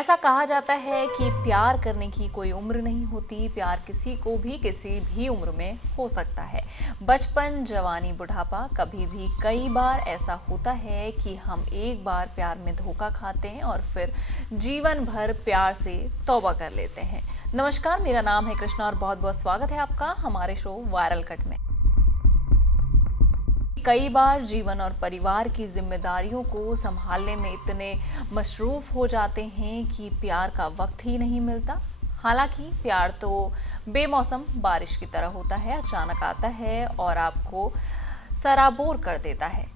ऐसा कहा जाता है कि प्यार करने की कोई उम्र नहीं होती। प्यार किसी को भी किसी भी उम्र में हो सकता है। बचपन, जवानी, बुढ़ापा, कभी भी कई बार ऐसा होता है कि हम एक बार प्यार में धोखा खाते हैं और फिर जीवन भर प्यार से तौबा कर लेते हैं। नमस्कार, मेरा नाम है कृष्णा और बहुत बहुत स्वागत है आपका हमारे शो वायरल कट में। कई बार जीवन और परिवार की जिम्मेदारियों को संभालने में इतने मशरूफ हो जाते हैं कि प्यार का वक्त ही नहीं मिलता। हालांकि प्यार तो बेमौसम बारिश की तरह होता है, अचानक आता है और आपको सराबोर कर देता है।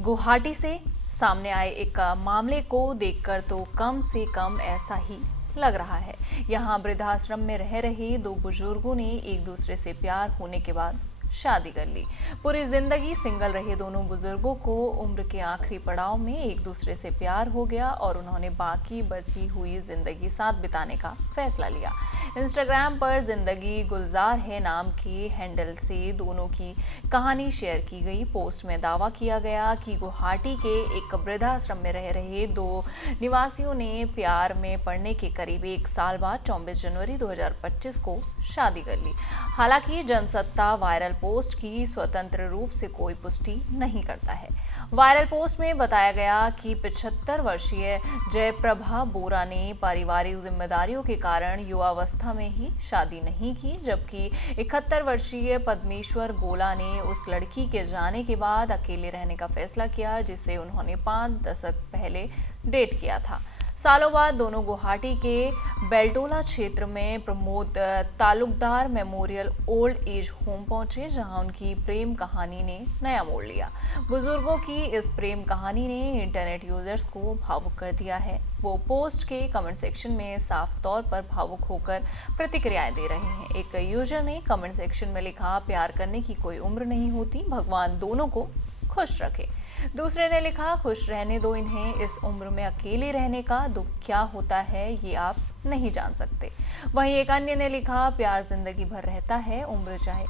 गुवाहाटी से सामने आए एक मामले को देखकर तो कम से कम ऐसा ही लग रहा है। यहाँ वृद्धाश्रम में रह रहे दो बुजुर्गों ने एक दूसरे से प्यार होने के बाद शादी कर ली। पूरी जिंदगी सिंगल रहे दोनों बुजुर्गों को उम्र के आखिरी पड़ाव में एक दूसरे से प्यार हो गया और उन्होंने बाकी बची हुई जिंदगी साथ बिताने का फैसला लिया। इंस्टाग्राम पर जिंदगी गुलजार है नाम के हैंडल से दोनों की कहानी शेयर की गई। पोस्ट में दावा किया गया कि गुवाहाटी के एक वृद्धाश्रम में रह रहे दो निवासियों ने प्यार में पड़ने के करीब एक साल बाद 24 जनवरी 2025 को शादी कर ली। हालांकि जनसत्ता वायरल पोस्ट की स्वतंत्र रूप से कोई पुष्टि नहीं करता है। वायरल पोस्ट में बताया गया कि 75 वर्षीय जयप्रभा बोरा ने पारिवारिक जिम्मेदारियों के कारण युवावस्था में ही शादी नहीं की, जबकि 71 वर्षीय पद्मेश्वर गोला ने उस लड़की के जाने के बाद अकेले रहने का फैसला किया जिसे उन्होंने 5 दशक पहले डेट किया था। सालों बाद दोनों गुवाहाटी के बेलटोला क्षेत्र में Pramod Talukdar memorial old age home पहुंचे, जहां उनकी प्रेम कहानी ने नया मोड़ लिया। बुजुर्गों की इस प्रेम कहानी ने इंटरनेट यूजर्स को भावुक कर दिया है। वो पोस्ट के कमेंट सेक्शन में साफ तौर पर भावुक होकर प्रतिक्रियाएं दे रहे हैं। एक यूजर ने कमेंट सेक्शन में लिखा, प्यार करने की कोई उम्र नहीं होती, भगवान दोनों को खुश रखे। दूसरे ने लिखा, खुश रहने दो इन्हें, इस उम्र में अकेले रहने का दुख क्या होता है ये आप नहीं जान सकते। वहीं एक अन्य ने लिखा, प्यार जिंदगी भर रहता है, उम्र चाहे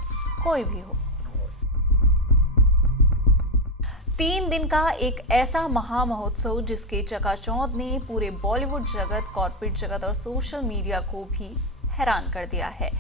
कोई भी हो। 3 दिन का एक ऐसा महा महोत्सव जिसके चकाचौंध ने पूरे बॉलीवुड जगत, कॉर्पोरेट जगत और सोशल मीडिया को भी हैरान कर दिया है।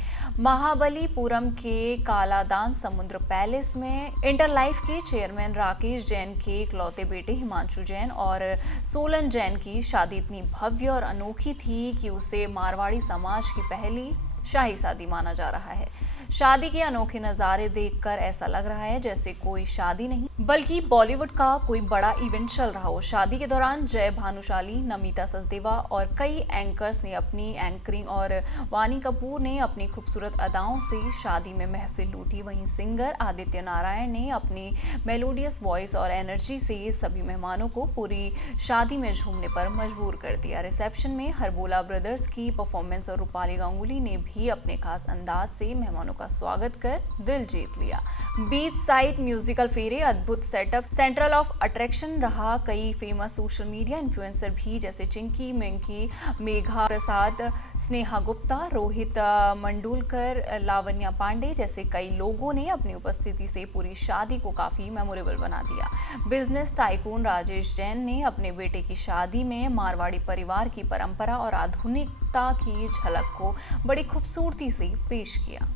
महाबलीपुरम के कालादान समुद्र पैलेस में इंटरलाइफ के चेयरमैन राकेश जैन के इकलौते बेटे हिमांशु जैन और सोलन जैन की शादी इतनी भव्य और अनोखी थी कि उसे मारवाड़ी समाज की पहली शाही शादी माना जा रहा है। शादी के अनोखे नज़ारे देखकर ऐसा लग रहा है जैसे कोई शादी नहीं बल्कि बॉलीवुड का कोई बड़ा इवेंट चल रहा हो। शादी के दौरान जय भानुशाली, नमिता सचदेवा और कई एंकर्स ने अपनी एंकरिंग और वानी कपूर ने अपनी खूबसूरत अदाओं से शादी में महफिल लूटी। वहीं सिंगर आदित्य नारायण ने अपनी मेलोडियस वॉइस और एनर्जी से सभी मेहमानों को पूरी शादी में झूमने पर मजबूर कर दिया। रिसेप्शन में हरबोला ब्रदर्स की परफॉर्मेंस और रूपाली गांगुली ने भी अपने खास अंदाज से मेहमानों का स्वागत कर दिल जीत लिया। बीच साइड म्यूजिकल फेरे, अद्भुत सेटअप सेंट्रल ऑफ अट्रैक्शन रहा। कई फेमस सोशल मीडिया इन्फ्लुएंसर भी जैसे चिंकी, मिंकी, मेघा प्रसाद, स्नेहा गुप्ता, रोहित मंडूलकर, लावण्या पांडे जैसे कई लोगों ने अपनी उपस्थिति से पूरी शादी को काफी मेमोरेबल बना दिया। बिजनेस टाइकून राजेश जैन ने अपने बेटे की शादी में मारवाड़ी परिवार की परंपरा और आधुनिकता की झलक को बड़ी खूबसूरती से पेश किया।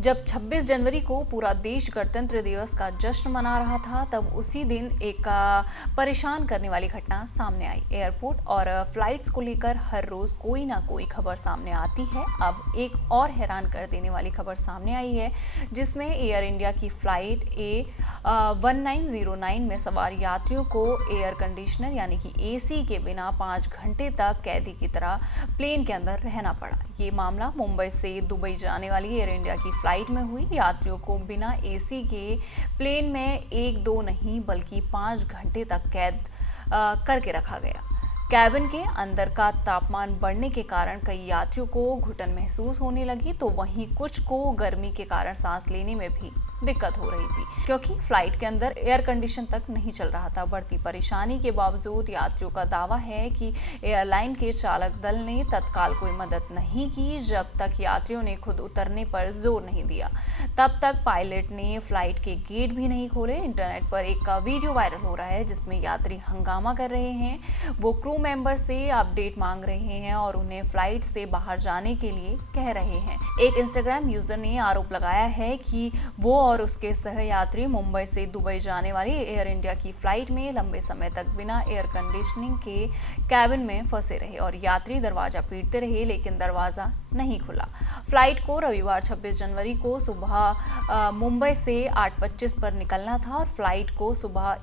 जब 26 जनवरी को पूरा देश गणतंत्र दिवस का जश्न मना रहा था, तब उसी दिन एक परेशान करने वाली घटना सामने आई। एयरपोर्ट और फ्लाइट्स को लेकर हर रोज कोई ना कोई खबर सामने आती है। अब एक और हैरान कर देने वाली खबर सामने आई है जिसमें एयर इंडिया की फ्लाइट A1909 में सवार यात्रियों को एयर कंडीशनर यानी कि AC के बिना 5 घंटे तक कैदी की तरह प्लेन के अंदर रहना पड़ा। ये मामला मुंबई से दुबई जाने वाली एयर इंडिया की फ्लाइट में हुई। यात्रियों को बिना AC के प्लेन में 1-2 नहीं बल्कि 5 घंटे तक कैद करके रखा गया। कैबिन के अंदर का तापमान बढ़ने के कारण कई यात्रियों को घुटन महसूस होने लगी, तो वहीं कुछ को गर्मी के कारण सांस लेने में भी दिक्कत हो रही थी क्योंकि फ्लाइट के अंदर एयर कंडीशन तक नहीं चल रहा था। बढ़ती परेशानी के बावजूद यात्रियों का दावा है कि एयरलाइन के चालक दल ने तत्काल कोई मदद नहीं की। जब तक यात्रियों ने खुद उतरने पर जोर नहीं दिया, तब तक पायलट ने फ्लाइट के गेट भी नहीं खोले। इंटरनेट पर एक वीडियो वायरल हो रहा है जिसमें यात्री हंगामा कर रहे हैं। वो क्रू मेंबर से अपडेट मांग रहे हैं और उन्हें फ्लाइट से बाहर जाने के लिए कह रहे हैं। एक इंस्टाग्राम यूजर ने आरोप लगाया है कि वो और उसके सहयात्री मुंबई से दुबई जाने वाली एयर इंडिया की फ्लाइट में लंबे समय तक बिना एयर कंडीशनिंग के कैबिन में फंसे रहे और यात्री दरवाजा पीटते रहे, लेकिन दरवाजा नहीं खुला। फ्लाइट को रविवार 26 जनवरी को सुबह मुंबई से 8:25 पर निकलना था और फ्लाइट को सुबह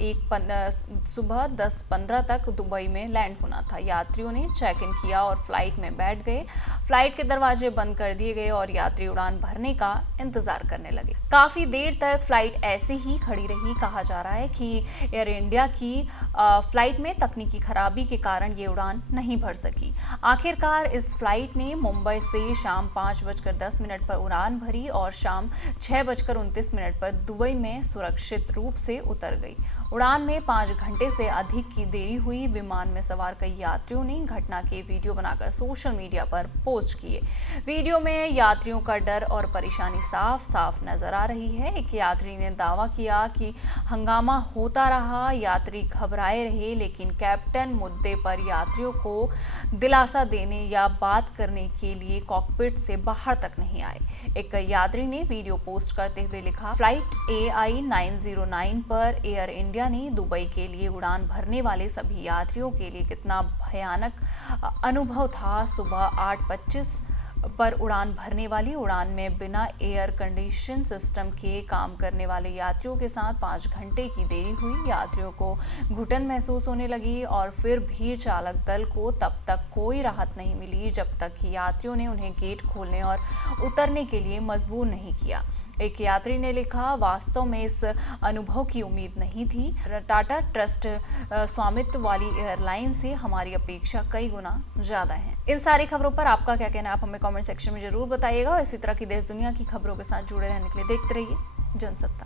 10:15 तक दुबई में लैंड होना था। यात्रियों ने चेक इन किया और फ्लाइट में बैठ गए। फ्लाइट के दरवाजे बंद कर दिए गए और यात्री उड़ान भरने का इंतजार करने लगे। काफी देर तक फ्लाइट ऐसे ही खड़ी रही। कहा जा रहा है कि एयर इंडिया की फ्लाइट में तकनीकी खराबी के कारण ये उड़ान नहीं भर सकी। आखिरकार इस फ्लाइट ने मुंबई से शाम 5:10 पर उड़ान भरी और शाम 6:29 पर दुबई में सुरक्षित रूप से उतर गई। उड़ान में 5 घंटे से अधिक की देरी हुई। विमान में सवार कई यात्रियों ने घटना के वीडियो बनाकर सोशल मीडिया पर पोस्ट किए। वीडियो में यात्रियों का डर और परेशानी साफ साफ नजर आ रही है। एक यात्री ने दावा किया कि हंगामा होता रहा, यात्री घबराए रहे, लेकिन कैप्टन मुद्दे पर यात्रियों को दिलासा देने या बात करने के लिए कॉकपिट से बाहर तक नहीं आए। एक यात्री ने वीडियो पोस्ट करते हुए लिखा, फ्लाइट AI 909 पर एयर इंडिया ने दुबई के लिए उड़ान भरने वाले सभी यात्रियों के लिए कितना भयानक अनुभव था। सुबह 8:25 पर उड़ान भरने वाली उड़ान में बिना एयर कंडीशन सिस्टम के काम करने वाले यात्रियों के साथ 5 घंटे की देरी हुई। यात्रियों को घुटन महसूस होने लगी और फिर भी चालक दल को तब तक कोई राहत नहीं मिली जब तक कि यात्रियों ने उन्हें गेट खोलने और उतरने के लिए मजबूर नहीं किया। एक यात्री ने लिखा, वास्तव में इस अनुभव की उम्मीद नहीं थी। टाटा ट्रस्ट स्वामित्व वाली एयरलाइन से हमारी अपेक्षा कई गुना ज्यादा है। इन सारी खबरों पर आपका क्या कहना है, आप हमें कमेंट सेक्शन में जरूर बताइएगा और इसी तरह की देश दुनिया की खबरों के साथ जुड़े रहने के लिए देखते रहिए जनसत्ता।